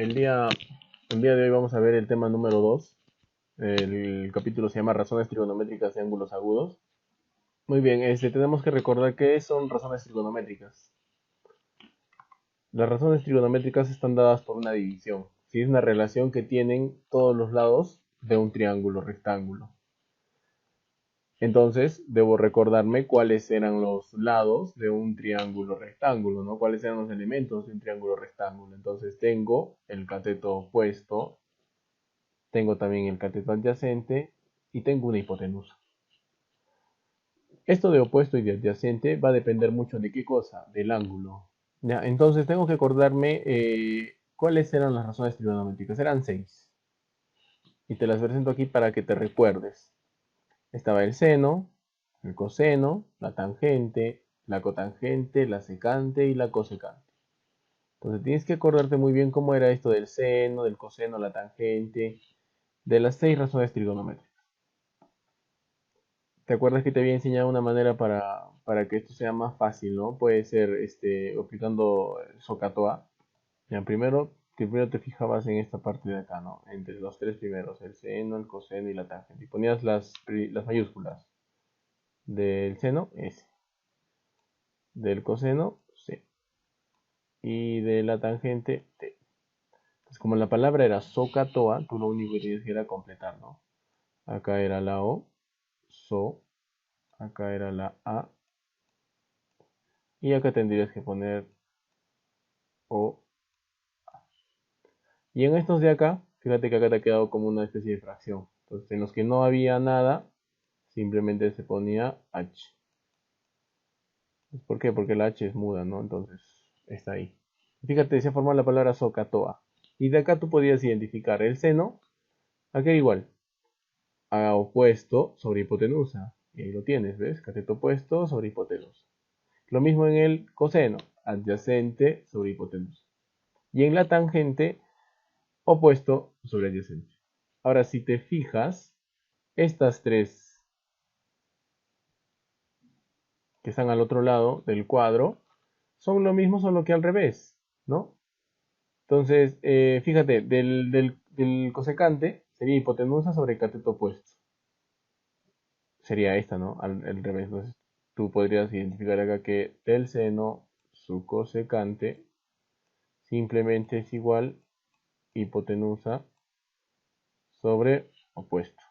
El día, el día de hoy vamos a ver el tema número 2. El capítulo se llama Razones trigonométricas de ángulos agudos. Muy bien, tenemos que recordar qué son razones trigonométricas. Las razones trigonométricas están dadas por una división. Si es una relación que tienen todos los lados de un triángulo rectángulo. Entonces, debo recordarme cuáles eran los lados de un triángulo rectángulo, ¿no? Cuáles eran los elementos de un triángulo rectángulo. Entonces, tengo el cateto opuesto, tengo también el cateto adyacente y tengo una hipotenusa. Esto de opuesto y de adyacente va a depender mucho de qué cosa, del ángulo. Ya, entonces tengo que acordarme cuáles eran las razones trigonométricas. Eran 6. Y te las presento aquí para que te recuerdes. Estaba el seno, el coseno, la tangente, la cotangente, la secante y la cosecante. Entonces tienes que acordarte muy bien cómo era esto del seno, del coseno, la tangente, de las 6 razones trigonométricas. ¿Te acuerdas que te había enseñado una manera para que esto sea más fácil, ¿no? Puede ser aplicando SOHCAHTOA. Ya, primero te fijabas en esta parte de acá, ¿no? Entre los tres primeros, el seno, el coseno y la tangente. Y ponías las mayúsculas. Del seno, S. Del coseno, C. Y de la tangente, T. Entonces, como la palabra era SOHCAHTOA, tú lo único que tienes que era completar, ¿no? Acá era la O, SO, acá era la A, y acá tendrías que poner O. Y en estos de acá, fíjate que acá te ha quedado como una especie de fracción. Entonces, en los que no había nada, simplemente se ponía H. ¿Por qué? Porque la H es muda, ¿no? Entonces, está ahí. Fíjate, se formó la palabra SOHCAHTOA. Y de acá tú podías identificar el seno, acá era igual, a opuesto sobre hipotenusa. Y ahí lo tienes, ¿ves? Cateto opuesto sobre hipotenusa. Lo mismo en el coseno, adyacente sobre hipotenusa. Y en la tangente, opuesto sobre adyacente. Ahora, si te fijas, estas tres que están al otro lado del cuadro son lo mismo, solo que al revés, ¿no? Entonces, fíjate, del cosecante sería hipotenusa sobre cateto opuesto. Sería esta, ¿no? Al revés. Entonces, tú podrías identificar acá que del seno, su cosecante, simplemente es igual hipotenusa sobre opuesto.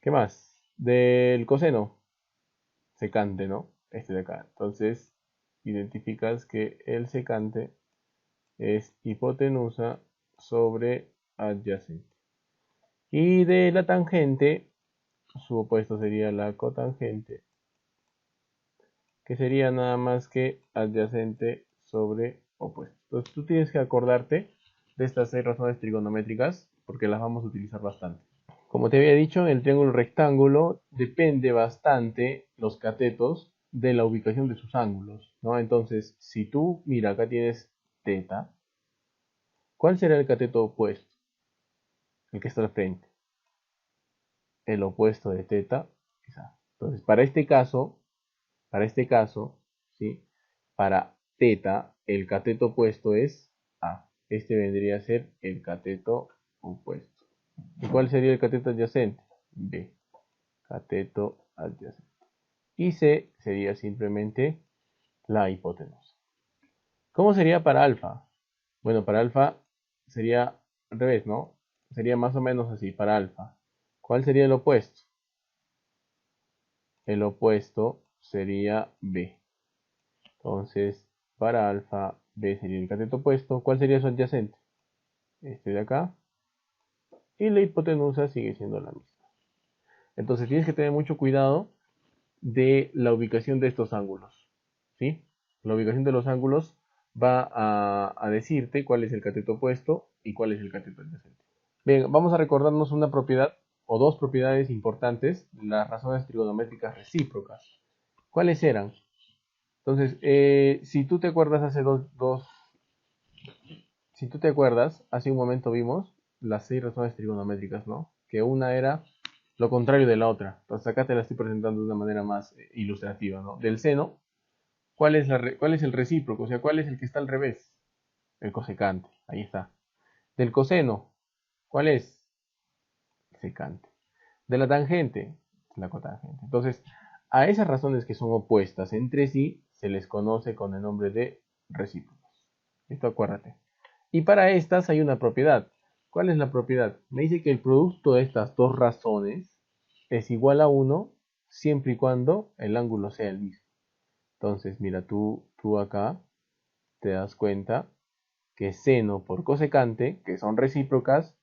¿Qué más? Del coseno, secante, ¿no? Este de acá. Entonces, identificas que el secante es hipotenusa sobre adyacente. Y de la tangente, su opuesto sería la cotangente, que sería nada más que adyacente sobre opuesto. Entonces tú tienes que acordarte de estas 6 razones trigonométricas porque las vamos a utilizar bastante. Como te había dicho, en el triángulo rectángulo depende bastante los catetos de la ubicación de sus ángulos, ¿no? Entonces, si tú, mira, acá tienes teta, ¿cuál será el cateto opuesto? El que está al frente. El opuesto de teta es A. Entonces, para este caso, ¿sí? Para teta, el cateto opuesto es A. Este vendría a ser el cateto opuesto. ¿Y cuál sería el cateto adyacente? B. Cateto adyacente. Y C sería simplemente la hipotenusa. ¿Cómo sería para alfa? Bueno, para alfa sería al revés, ¿no? Sería más o menos así, para alfa. ¿Cuál sería el opuesto? El opuesto sería B. Entonces, para alfa, B sería el cateto opuesto. ¿Cuál sería su adyacente? Este de acá. Y la hipotenusa sigue siendo la misma. Entonces tienes que tener mucho cuidado de la ubicación de estos ángulos. ¿Sí? La ubicación de los ángulos va a decirte cuál es el cateto opuesto y cuál es el cateto adyacente. Bien, vamos a recordarnos una propiedad o dos propiedades importantes, las razones trigonométricas recíprocas. ¿Cuáles eran? Entonces, si tú te acuerdas si tú te acuerdas, hace un momento vimos las 6 razones trigonométricas, ¿no? Que una era lo contrario de la otra. Entonces acá te la estoy presentando de una manera más ilustrativa, ¿no? Del seno, ¿cuál es el recíproco? O sea, ¿cuál es el que está al revés? El cosecante, ahí está. Del coseno, ¿cuál es? Secante. De la tangente, la cotangente. Entonces, a esas razones que son opuestas entre sí, se les conoce con el nombre de recíprocos. Esto acuérdate. Y para estas hay una propiedad. ¿Cuál es la propiedad? Me dice que el producto de estas dos razones es igual a 1 siempre y cuando el ángulo sea el mismo. Entonces, mira, tú acá te das cuenta que seno por cosecante, que son recíprocas,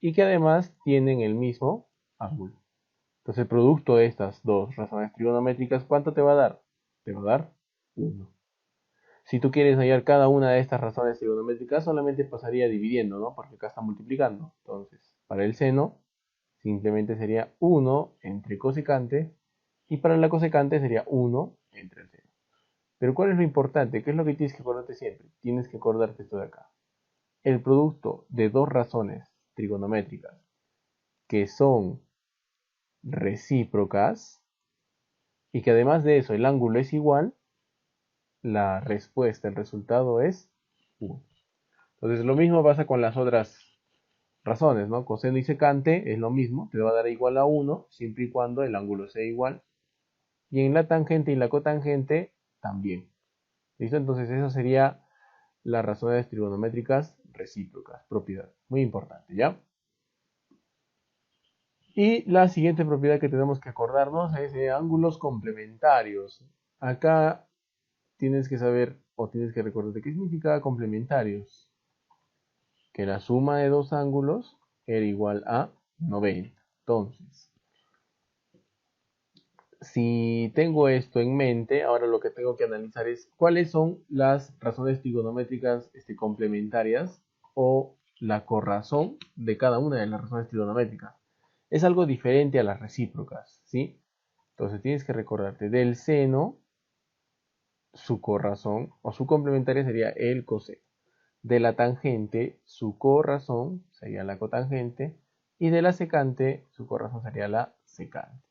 y que además tienen el mismo ángulo. Entonces el producto de estas dos razones trigonométricas, ¿cuánto te va a dar? Te va a dar 1. Si tú quieres hallar cada una de estas razones trigonométricas, solamente pasaría dividiendo, ¿no? Porque acá está multiplicando. Entonces, para el seno, simplemente sería 1 entre cosecante, y para la cosecante sería 1 entre el seno. Pero ¿cuál es lo importante? ¿Qué es lo que tienes que acordarte siempre? Tienes que acordarte esto de acá. El producto de dos razones trigonométricas que son recíprocas y que además de eso el ángulo es igual, la respuesta, el resultado es 1. Entonces lo mismo pasa con las otras razones, ¿no? Coseno y secante es lo mismo, te va a dar igual a 1 siempre y cuando el ángulo sea igual. Y en la tangente y la cotangente también. ¿Listo? Entonces eso sería las razones trigonométricas recíprocas, propiedad. Muy importante, ¿ya? Y la siguiente propiedad que tenemos que acordarnos es de ángulos complementarios. Acá tienes que saber o tienes que recordarte qué significa complementarios. Que la suma de dos ángulos era igual a 90. Entonces, si tengo esto en mente, ahora lo que tengo que analizar es cuáles son las razones trigonométricas complementarias o la corrazón de cada una de las razones trigonométricas. Es algo diferente a las recíprocas, ¿sí? Entonces tienes que recordarte del seno, su corrazón o su complementaria sería el coseno. De la tangente, su corrazón sería la cotangente. Y de la secante, su corrazón sería la secante.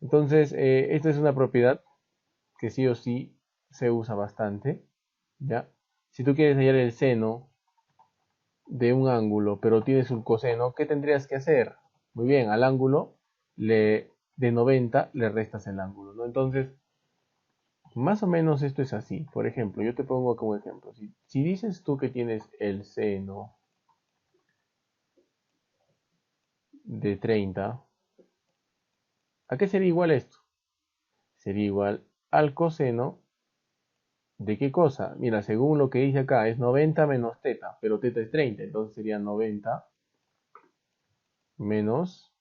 Entonces, esta es una propiedad que sí o sí se usa bastante, ¿ya? Si tú quieres hallar el seno de un ángulo, pero tienes un coseno, ¿qué tendrías que hacer? Muy bien, al ángulo de 90 le restas el ángulo, ¿no? Entonces, más o menos esto es así. Por ejemplo, yo te pongo como ejemplo. Si dices tú que tienes el seno de 30, ¿a qué sería igual esto? Sería igual al coseno de qué cosa. Mira, según lo que dice acá, es 90 menos teta, pero teta es 30, entonces sería 90 menos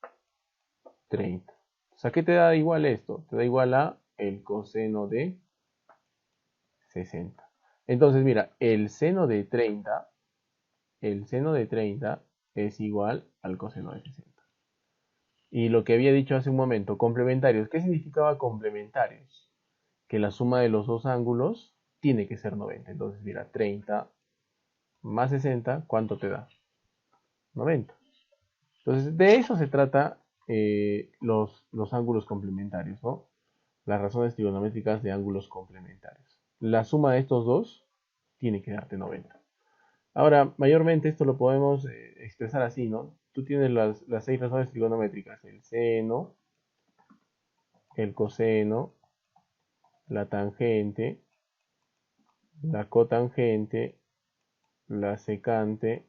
30. O sea, ¿qué te da igual esto? Te da igual a el coseno de 60. Entonces, mira, el seno de 30 es igual al coseno de 60. Y lo que había dicho hace un momento, complementarios. ¿Qué significaba complementarios? Que la suma de los dos ángulos tiene que ser 90. Entonces, mira, 30 más 60, ¿cuánto te da? 90. Entonces, de eso se trata los ángulos complementarios, ¿no? Las razones trigonométricas de ángulos complementarios. La suma de estos dos tiene que darte 90. Ahora, mayormente esto lo podemos expresar así, ¿no? Tú tienes las 6 razones trigonométricas, el seno, el coseno, la tangente, la cotangente, la secante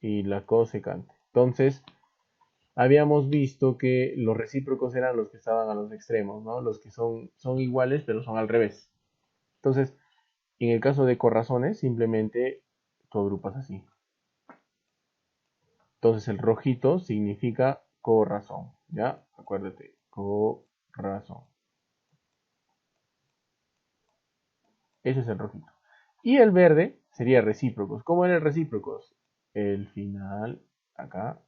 y la cosecante. Entonces, habíamos visto que los recíprocos eran los que estaban a los extremos, ¿no? Los que son iguales, pero son al revés. Entonces, en el caso de corrazones, simplemente tú agrupas así. Entonces, el rojito significa corrazón, ¿ya? Acuérdate, corrazón. Ese es el rojito. Y el verde sería recíprocos. ¿Cómo eran recíprocos? El final, acá,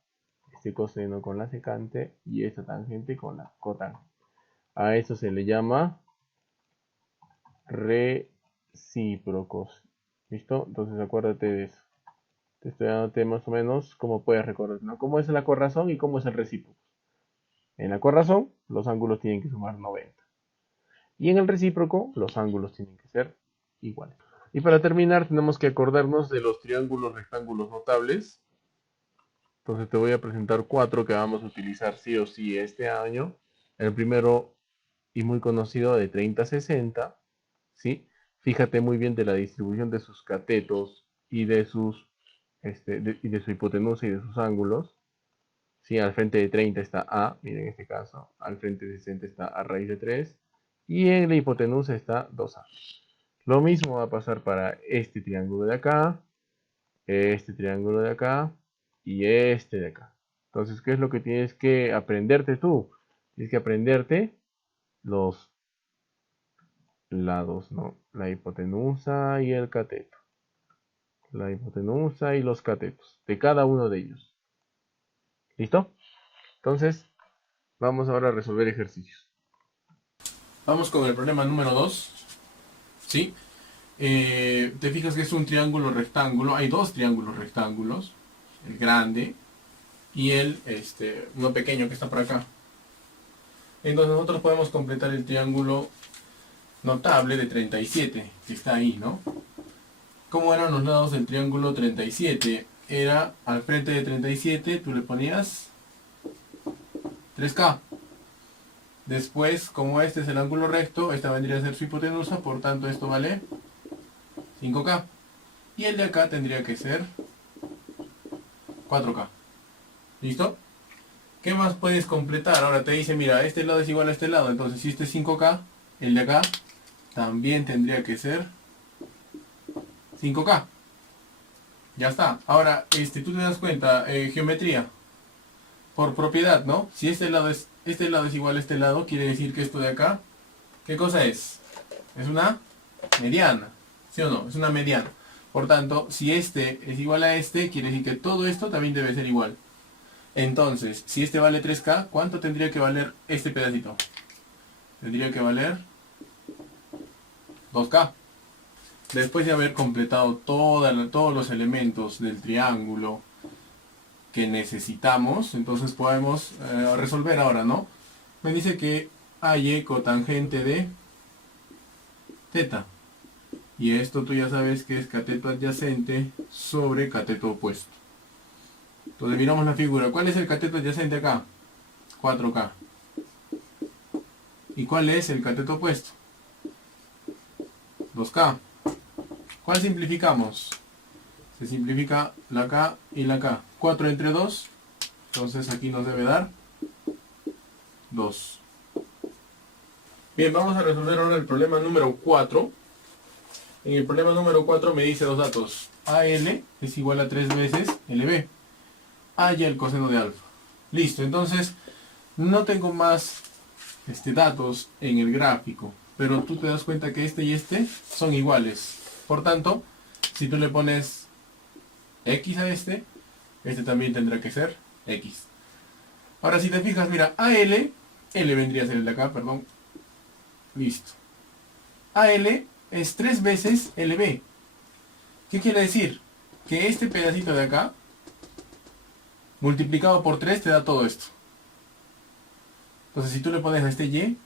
este coseno con la secante y esta tangente con la cotangente. A eso se le llama recíprocos. ¿Listo? Entonces acuérdate de eso. Te estoy dando más o menos cómo puedes recordar, ¿no? Cómo es la corrazón y cómo es el recíproco. En la corrazón, los ángulos tienen que sumar 90. Y en el recíproco, los ángulos tienen que ser iguales. Y para terminar tenemos que acordarnos de los triángulos rectángulos notables. Entonces te voy a presentar 4 que vamos a utilizar sí o sí este año. El primero y muy conocido de 30-60, ¿sí? Fíjate muy bien de la distribución de sus catetos y de su hipotenusa y de sus ángulos. ¿Sí? Al frente de 30 está A, miren en este caso. Al frente de 60 está A raíz de 3. Y en la hipotenusa está 2A. Lo mismo va a pasar para este triángulo de acá, este triángulo de acá y este de acá. Entonces, ¿qué es lo que tienes que aprenderte tú? Tienes que aprenderte los lados, ¿no? La hipotenusa y el cateto. La hipotenusa y los catetos de cada uno de ellos. ¿Listo? Entonces, vamos ahora a resolver ejercicios. Vamos con el problema número 2. ¿Sí? Te fijas que es un triángulo rectángulo. Hay dos triángulos rectángulos. El grande y uno pequeño que está por acá. Entonces nosotros podemos completar el triángulo notable de 37, que está ahí, ¿no? ¿Cómo eran los lados del triángulo 37? Era al frente de 37, tú le ponías 3K. Después, como este es el ángulo recto, esta vendría a ser su hipotenusa, por tanto esto vale 5K. Y el de acá tendría que ser 4K. ¿Listo? ¿Qué más puedes completar? Ahora te dice, mira, este lado es igual a este lado. Entonces, si este es 5K, el de acá también tendría que ser 5K. Ya está. Ahora, tú te das cuenta, geometría, por propiedad, ¿no? Si este lado es igual a este lado, quiere decir que esto de acá, ¿qué cosa es? Es una mediana. ¿Sí o no? Es una mediana. Por tanto, si este es igual a este, quiere decir que todo esto también debe ser igual. Entonces, si este vale 3K, ¿cuánto tendría que valer este pedacito? Tendría que valer 2K. Después de haber completado todos los elementos del triángulo que necesitamos, entonces podemos resolver ahora, ¿no? Me dice que hay cotangente de teta. Y esto tú ya sabes que es cateto adyacente sobre cateto opuesto. Entonces miramos la figura. ¿Cuál es el cateto adyacente acá? 4K. ¿Y cuál es el cateto opuesto? 2K. ¿Cuál simplificamos? Se simplifica la K y la K. 4 entre 2. Entonces aquí nos debe dar 2. Bien, vamos a resolver ahora el problema número 4. En el problema número 4 me dice los datos. AL es igual a 3 veces LB. Halla el coseno de alfa. Listo, entonces no tengo más datos en el gráfico. Pero tú te das cuenta que este y este son iguales. Por tanto, si tú le pones X a este también tendrá que ser X. Ahora si te fijas, mira, AL, L vendría a ser el de acá, perdón. Listo. AL es 3 veces LB. ¿Qué quiere decir? Que este pedacito de acá, multiplicado por 3, te da todo esto. Entonces si tú le pones a este Y,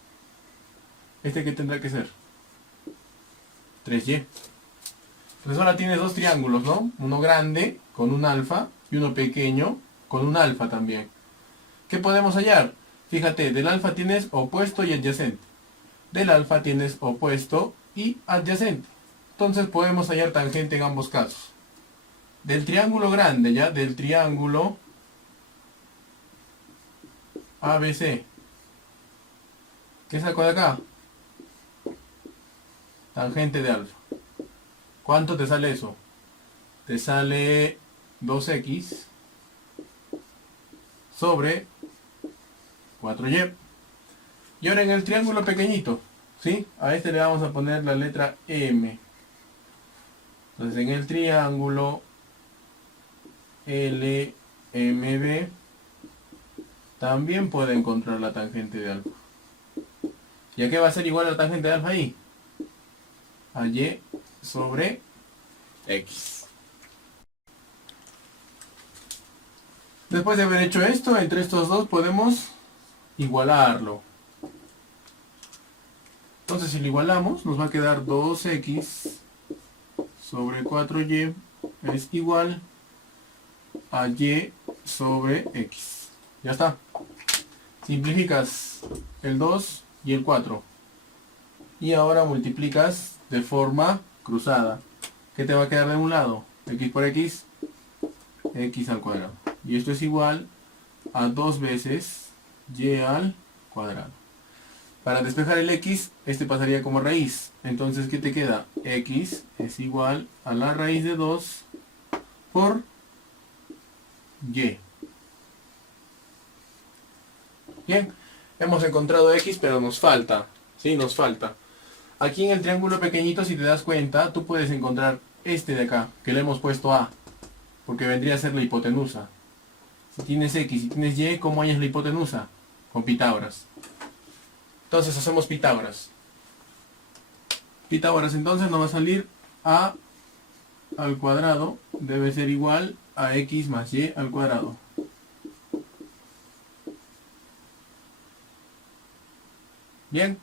¿qué tendrá que ser? 3Y. Entonces ahora tienes dos triángulos, ¿no? Uno grande con un alfa y uno pequeño con un alfa también. ¿Qué podemos hallar? Fíjate, del alfa tienes opuesto y adyacente. Del alfa tienes opuesto y adyacente. Entonces podemos hallar tangente en ambos casos. Del triángulo grande, ¿ya? Del triángulo ABC. ¿Qué saco de acá? Tangente de alfa. ¿Cuánto te sale eso? Te sale 2x sobre 4y. Y ahora en el triángulo pequeñito, ¿sí? A este le vamos a poner la letra M. Entonces en el triángulo LMB también puede encontrar la tangente de alfa. ¿Y a qué va a ser igual la tangente de alfa ahí? A y sobre x. Después de haber hecho esto, entre estos dos podemos igualarlo. Entonces si lo igualamos, nos va a quedar 2x sobre 4y es igual a y sobre x. Ya está. Simplificas el 2 y el 4. Y ahora multiplicas de forma cruzada. ¿Qué te va a quedar de un lado? X por x, x al cuadrado. Y esto es igual a 2 veces y al cuadrado. Para despejar el x, este pasaría como raíz. Entonces, ¿qué te queda? X es igual a la raíz de 2 por y. Bien, hemos encontrado x, pero nos falta. Sí, nos falta. Aquí en el triángulo pequeñito, si te das cuenta, tú puedes encontrar este de acá, que le hemos puesto a, porque vendría a ser la hipotenusa. Si tienes x y tienes y, ¿cómo hallas la hipotenusa? Con Pitágoras. Entonces hacemos Pitágoras. Pitágoras entonces nos va a salir a al cuadrado debe ser igual a x más y al cuadrado. Bien,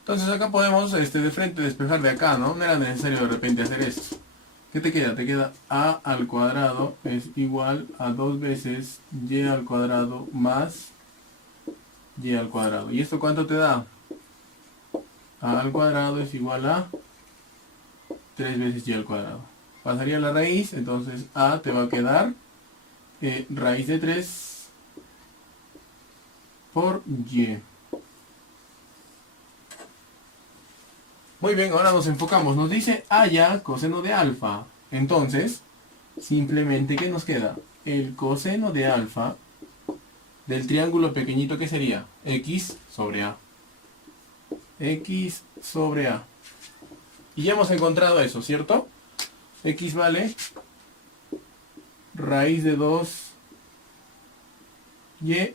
entonces acá podemos de frente despejar de acá, ¿no? No era necesario de repente hacer esto. ¿Qué te queda? Te queda a al cuadrado es igual a 2 veces y al cuadrado más y al cuadrado. ¿Y esto cuánto te da? A al cuadrado es igual a 3 veces y al cuadrado. Pasaría la raíz, entonces a te va a quedar raíz de 3 por y. Muy bien, ahora nos enfocamos. Nos dice haya coseno de alfa. Entonces, simplemente, ¿qué nos queda? El coseno de alfa del triángulo pequeñito, ¿qué sería? X sobre A. X sobre A. Y ya hemos encontrado eso, ¿cierto? X vale raíz de 2 y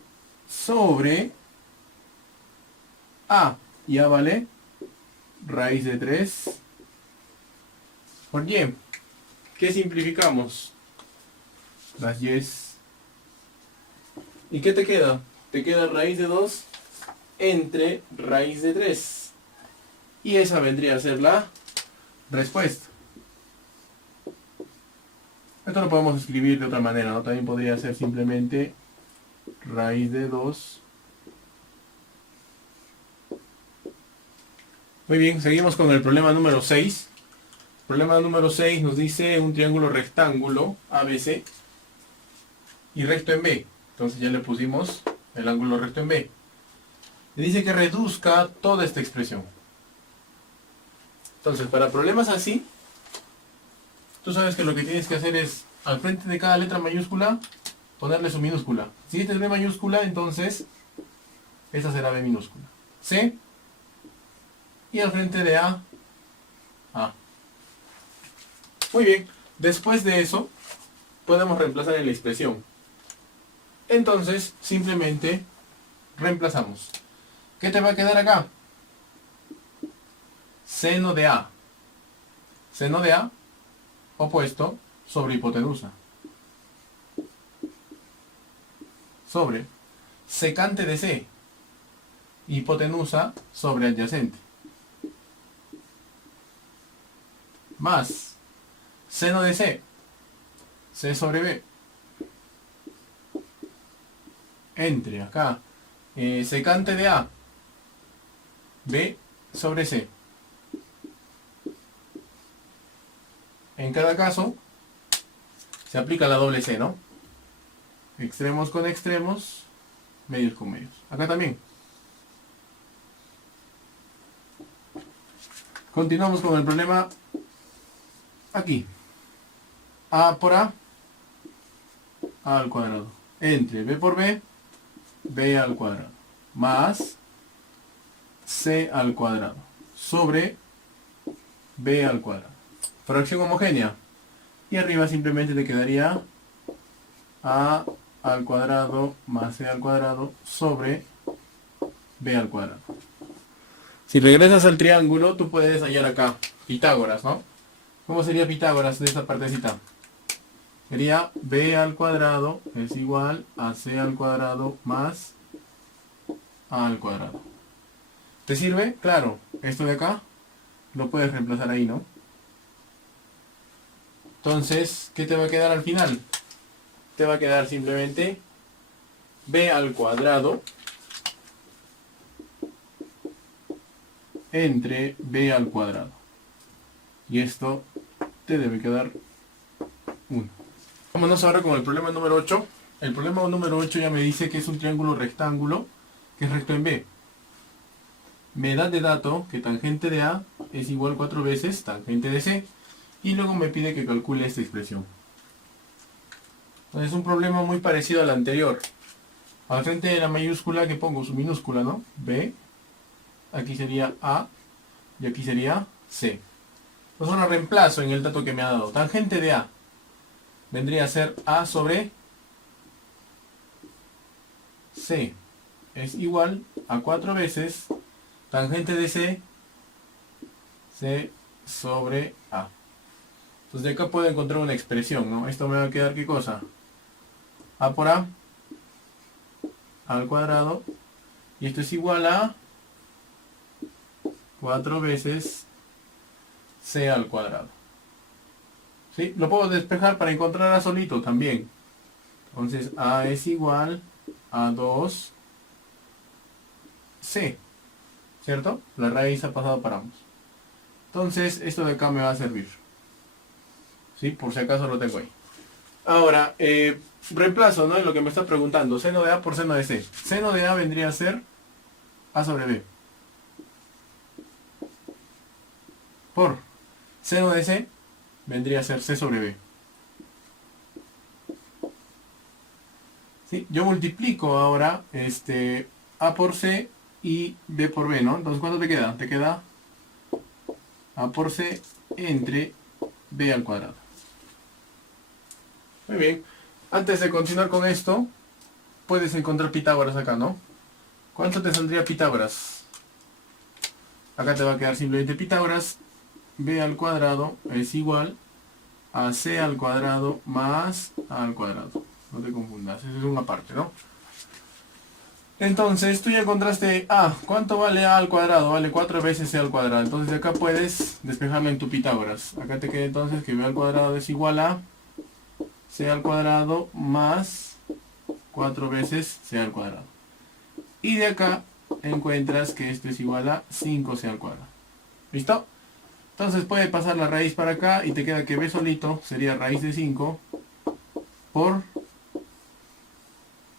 sobre A. Y A vale raíz de 3 por y. ¿Qué simplificamos? Las y's. ¿Y qué te queda? Te queda raíz de 2 entre raíz de 3. Y esa vendría a ser la respuesta. Esto lo podemos escribir de otra manera, ¿no? También podría ser simplemente raíz de 2. Muy bien, seguimos con el problema número 6. Problema número 6 nos dice un triángulo rectángulo ABC y recto en B. Entonces ya le pusimos el ángulo recto en B. Le dice que reduzca toda esta expresión. Entonces, para problemas así, tú sabes que lo que tienes que hacer es, al frente de cada letra mayúscula, ponerle su minúscula. Si esta es B mayúscula, entonces esta será B minúscula. C. Y al frente de A, A. Muy bien. Después de eso, podemos reemplazar en la expresión. Entonces, simplemente reemplazamos. ¿Qué te va a quedar acá? Seno de A. Seno de A opuesto sobre hipotenusa. Sobre secante de C. Hipotenusa sobre adyacente. Más seno de C. C sobre B. Entre acá. Secante de A. B sobre C. En cada caso se aplica la doble C, ¿no? Extremos con extremos, medios con medios. Acá también. Continuamos con el problema aquí. A por A al cuadrado. Entre B por B, B al cuadrado. Más C al cuadrado. Sobre B al cuadrado. Fracción homogénea. Y arriba simplemente te quedaría A al cuadrado más C al cuadrado sobre B al cuadrado. Si regresas al triángulo, tú puedes hallar acá Pitágoras, ¿no? ¿Cómo sería Pitágoras de esta partecita? Sería B al cuadrado es igual a C al cuadrado más A al cuadrado. ¿Te sirve? Claro. Esto de acá lo puedes reemplazar ahí, ¿no? Entonces, ¿qué te va a quedar al final? Te va a quedar simplemente b al cuadrado entre b al cuadrado. Y esto te debe quedar 1. Vámonos ahora con el problema número 8. El problema número 8 ya me dice que es un triángulo rectángulo que es recto en B. Me da de dato que tangente de A es igual 4 veces tangente de C. Y luego me pide que calcule esta expresión. Entonces es un problema muy parecido al anterior. Al frente de la mayúscula que pongo su minúscula, ¿no? B. Aquí sería A. Y aquí sería C. Entonces ahora reemplazo en el dato que me ha dado. Tangente de A vendría a ser A sobre C. Es igual a 4 veces tangente de C, C sobre A. Entonces de acá puedo encontrar una expresión, ¿no? Esto me va a quedar, ¿qué cosa? A por A al cuadrado. Y esto es igual a 4 veces C al cuadrado. ¿Sí? Lo puedo despejar para encontrar A solito también. Entonces A es igual a 2C. ¿Cierto? La raíz ha pasado para ambos. Entonces esto de acá me va a servir. ¿Sí? Por si acaso lo tengo ahí. Ahora, reemplazo, ¿no? En lo que me está preguntando. Seno de A por seno de C. Seno de A vendría a ser A sobre B. Por seno de C vendría a ser C sobre B. ¿Sí? Yo multiplico ahora A por C y B por B, ¿no? Entonces, ¿cuánto te queda? Te queda A por C entre B al cuadrado. Muy bien. Antes de continuar con esto, puedes encontrar Pitágoras acá, ¿no? ¿Cuánto te saldría Pitágoras? Acá te va a quedar simplemente Pitágoras. B al cuadrado es igual a C al cuadrado más A al cuadrado. No te confundas, eso es una parte, ¿no? Entonces, tú ya encontraste A. ¿Cuánto vale A al cuadrado? Vale 4 veces C al cuadrado. Entonces, acá puedes despejarlo en tu Pitágoras. Acá te queda entonces que B al cuadrado es igual a C al cuadrado más 4 veces C al cuadrado. Y de acá encuentras que esto es igual a 5C al cuadrado. ¿Listo? Entonces puede pasar la raíz para acá y te queda que B solito sería raíz de 5 por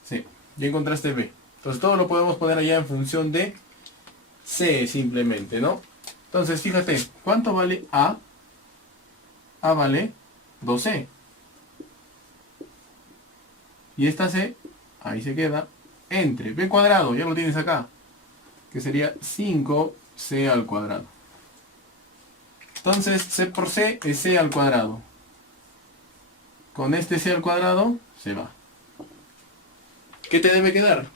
C. Ya encontraste B. Entonces todo lo podemos poner allá en función de C simplemente, ¿no? Entonces fíjate, ¿cuánto vale A? A vale 2C. Y esta C, ahí se queda, entre B cuadrado, ya lo tienes acá, que sería 5C al cuadrado. Entonces C por C es C al cuadrado. Con este C al cuadrado se va. ¿Qué te debe quedar?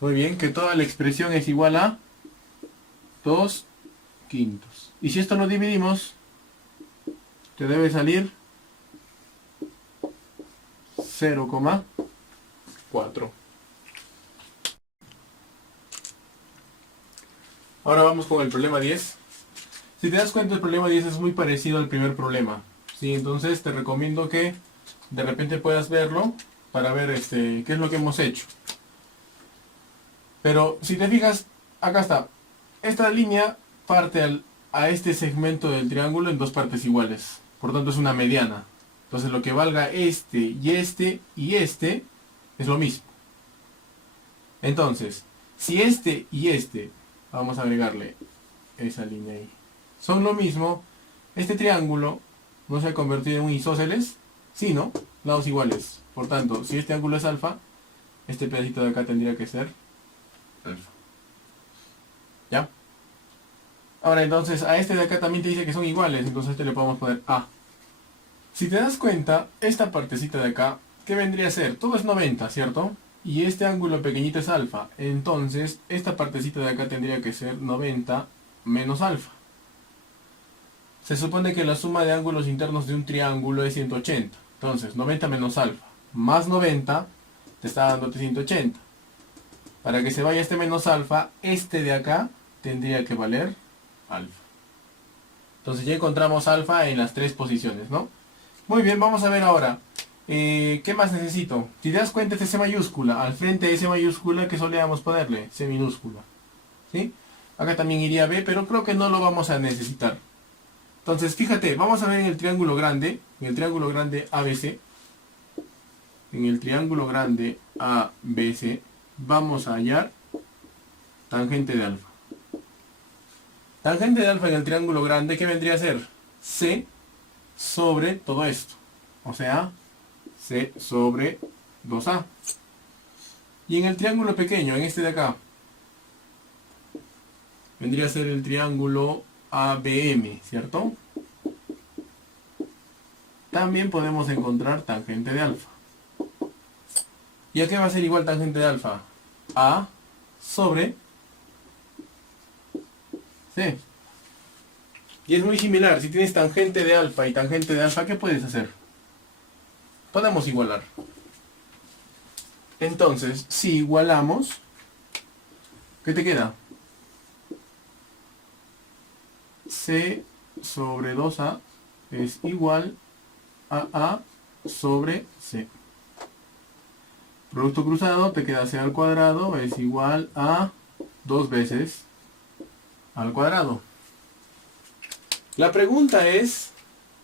Muy bien, que toda la expresión es igual a 2 quintos. Y si esto lo dividimos, te debe salir 0,4. Ahora vamos con el problema 10. Si te das cuenta, el problema 10 es muy parecido al primer problema. ¿Sí? Entonces te recomiendo que de repente puedas verlo para ver qué es lo que hemos hecho. Pero si te fijas, acá está. Esta línea parte a este segmento del triángulo en dos partes iguales. Por tanto es una mediana. Entonces lo que valga este y este es lo mismo. Entonces, si este y este, vamos a agregarle esa línea ahí, son lo mismo, este triángulo no se ha convertido en un isósceles, sino lados iguales. Por tanto, si este ángulo es alfa, este pedacito de acá tendría que ser alfa. ¿Ya? Ahora entonces, a este de acá también te dice que son iguales, entonces a este le podemos poner A. Si te das cuenta, esta partecita de acá, ¿qué vendría a ser? Todo es 90, ¿cierto? Y este ángulo pequeñito es alfa. Entonces, esta partecita de acá tendría que ser 90 menos alfa. Se supone que la suma de ángulos internos de un triángulo es 180. Entonces, 90 menos alfa más 90 te está dándote 180. Para que se vaya este menos alfa, este de acá tendría que valer alfa. Entonces ya encontramos alfa en las tres posiciones, ¿no? Muy bien, vamos a ver ahora. ¿Qué más necesito? Si te das cuenta, este C mayúscula. Al frente de C mayúscula, ¿qué solíamos ponerle? C minúscula. ¿Sí? Acá también iría B, pero creo que no lo vamos a necesitar. Entonces, fíjate, vamos a ver en el triángulo grande. En el triángulo grande ABC. En el triángulo grande ABC. Vamos a hallar tangente de alfa. Tangente de alfa en el triángulo grande, ¿qué vendría a ser? C sobre todo esto. O sea, C sobre 2A. Y en el triángulo pequeño, en este de acá, vendría a ser el triángulo ABM, ¿cierto? También podemos encontrar tangente de alfa. ¿Y a qué va a ser igual tangente de alfa? A sobre C. Y es muy similar. Si tienes tangente de alfa y tangente de alfa, ¿qué puedes hacer? Podemos igualar. Entonces, si igualamos, ¿qué te queda? C sobre 2A es igual a A sobre C. Producto cruzado, te queda C al cuadrado es igual a 2 veces al cuadrado. La pregunta es,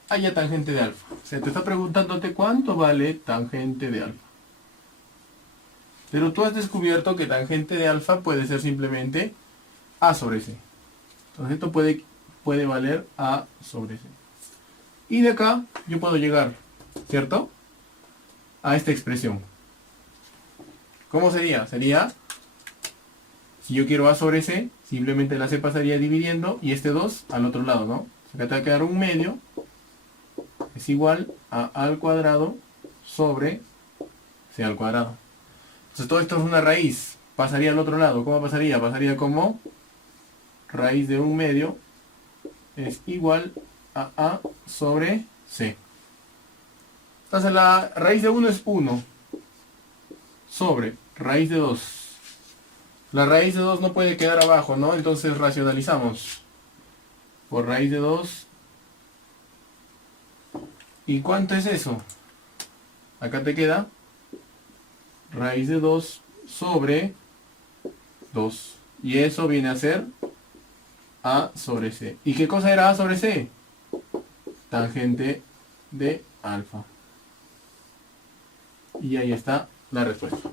haya tangente de alfa. O sea, te está preguntándote cuánto vale tangente de alfa. Pero tú has descubierto que tangente de alfa puede ser simplemente A sobre C. Entonces esto puede valer A sobre C. Y de acá yo puedo llegar, ¿cierto? A esta expresión. ¿Cómo sería? Sería, si yo quiero A sobre C, simplemente la C pasaría dividiendo y este 2 al otro lado, ¿no? Acá te va a quedar un medio, es igual a al cuadrado sobre C al cuadrado. Entonces todo esto es una raíz, pasaría al otro lado. ¿Cómo pasaría? Pasaría como raíz de un medio es igual a sobre C. Entonces la raíz de 1 es 1 sobre raíz de 2. La raíz de 2 no puede quedar abajo, ¿no? Entonces racionalizamos. Por raíz de 2. ¿Y cuánto es eso? Acá te queda raíz de 2 sobre 2. Y eso viene a ser A sobre C. ¿Y qué cosa era A sobre C? Tangente de alfa. Y ahí está la respuesta.